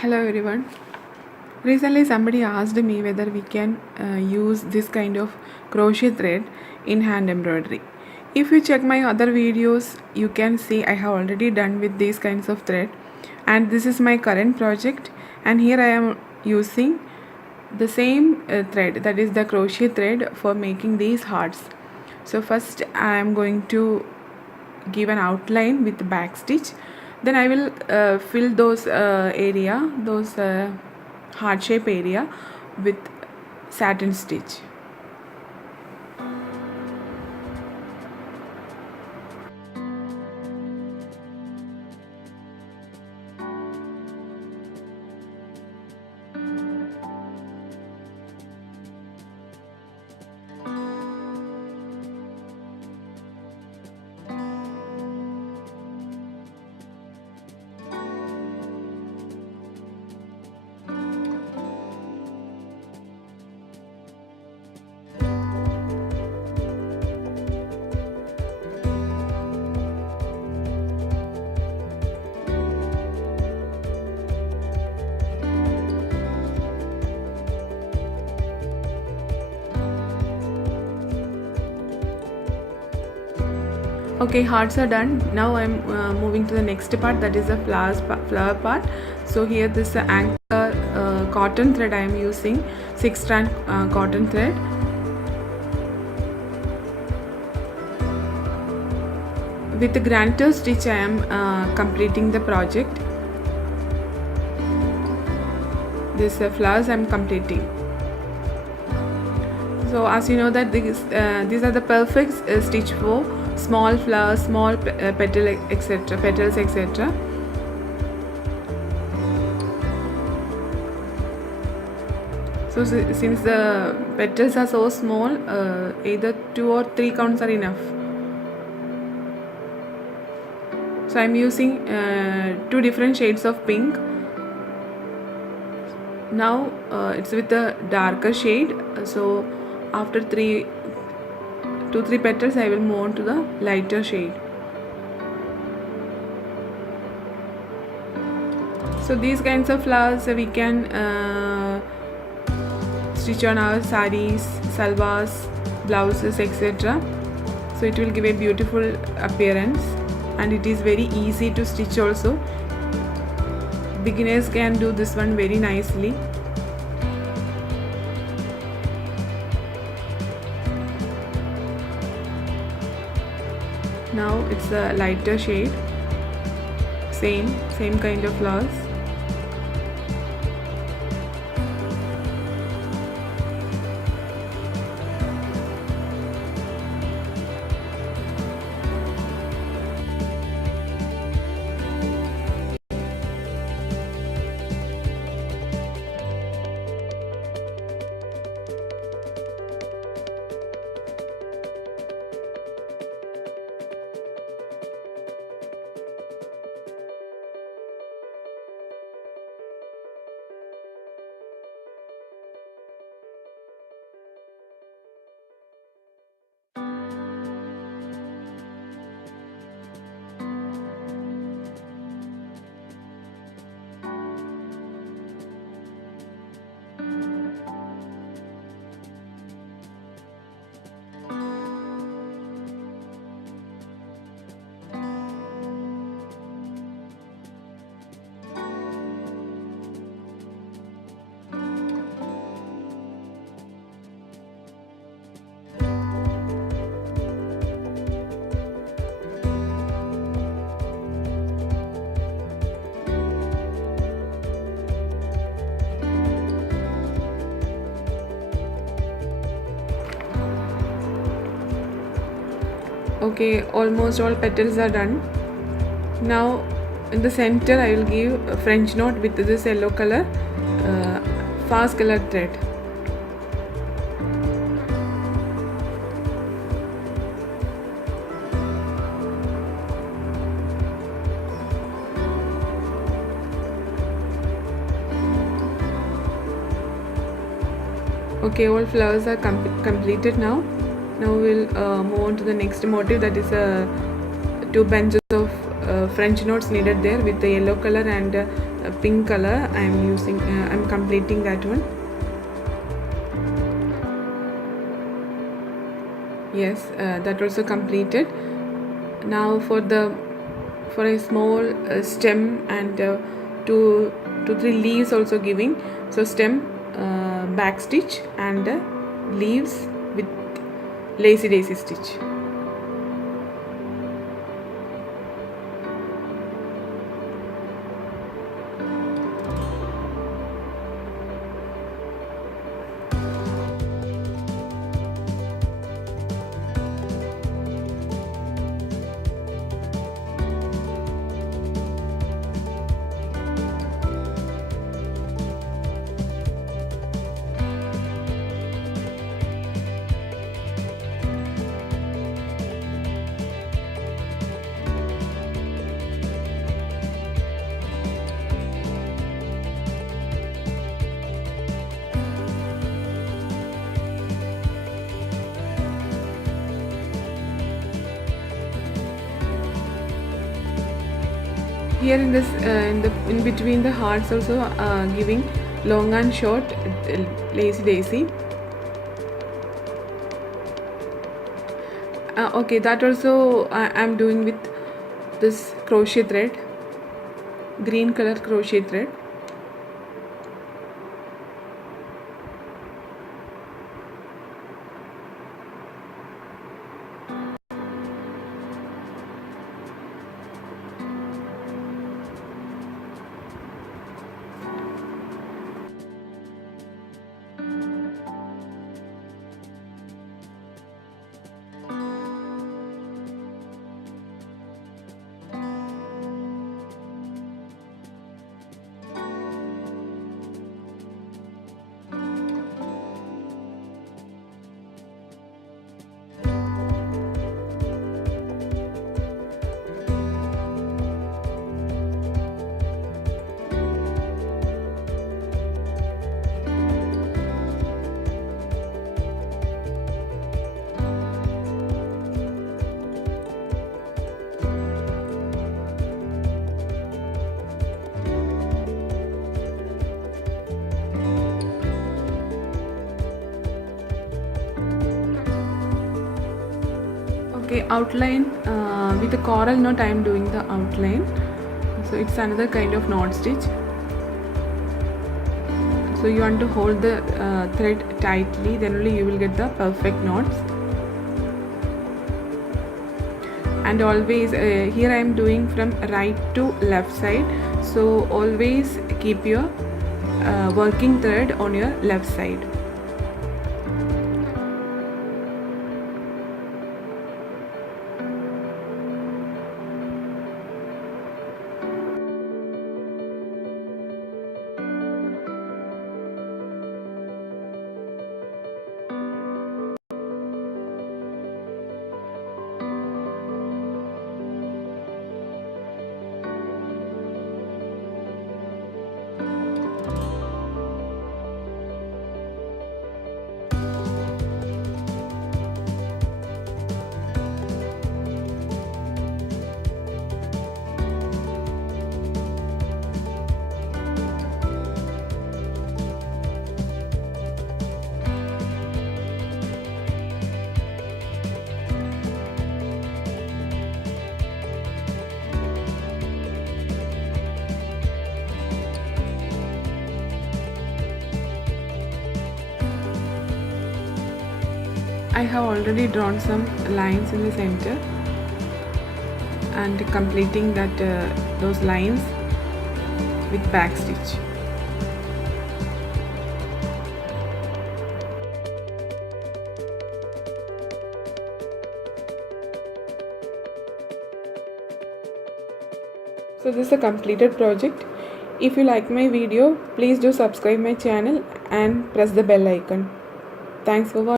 Hello everyone. Recently somebody asked me whether we can use this kind of crochet thread in hand embroidery. If you check my other videos, you can see I have already done with these kinds of thread, and this is my current project, and here I am using the same thread, that is the crochet thread, for making these hearts. So first I am going to give an outline with the back stitch, then I will fill those heart shape area with satin stitch. Okay, hearts are done. Now I'm moving to the next part, that is the flower part. So here this anchor cotton thread I am using, 6-strand cotton thread. With the grantor stitch I am completing the project. This flowers I am completing. So as you know that these are the perfect stitch for small flowers, small petals, etc. So since the petals are so small, either 2 or 3 counts are enough. So I am using 2 different shades of pink. Now it's with a darker shade, so after 2-3 petals I will move on to the lighter shade. So these kinds of flowers we can stitch on our sarees, salwars, blouses, etc. So it will give a beautiful appearance, and it is very easy to stitch also. Beginners can do this one very nicely. Now it's a lighter shade, same kind of flowers. Okay, almost all petals are done. Now in the center I will give a French knot with this yellow color fast colored thread. Okay, all flowers are completed now. Now we'll move on to the next motif, that is 2 bunches of French knots needed there with the yellow color and pink color. I'm completing that one. Yes, that also completed. Now for a small stem and two to three leaves also giving. So stem, back stitch, and leaves with lacy daisy stitch. Here in this in between the hearts also giving long and short lacy daisy. Okay, that also I am doing with this crochet thread, green color crochet thread. Okay, outline with the coral knot I am doing the outline. So it's another kind of knot stitch. So you want to hold the thread tightly, then only you will get the perfect knots. And always here I am doing from right to left side, so always keep your working thread on your left side. I have already drawn some lines in the center and completing that those lines with back stitch. So this is a completed project. If you like my video, please do subscribe my channel and press the bell icon. Thanks for watching.